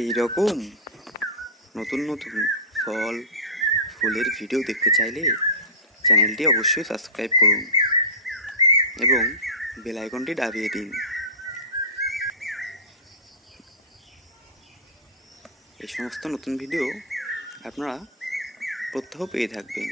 এই রকম নতুন নতুন ফল ফুলের ভিডিও দেখতে চাইলে চ্যানেলটি অবশ্যই সাবস্ক্রাইব করুন এবং বেল আইকনটি দাবিয়ে দিন। এই সমস্ত নতুন ভিডিও আপনারা প্রত্যহ পেয়ে থাকবেন।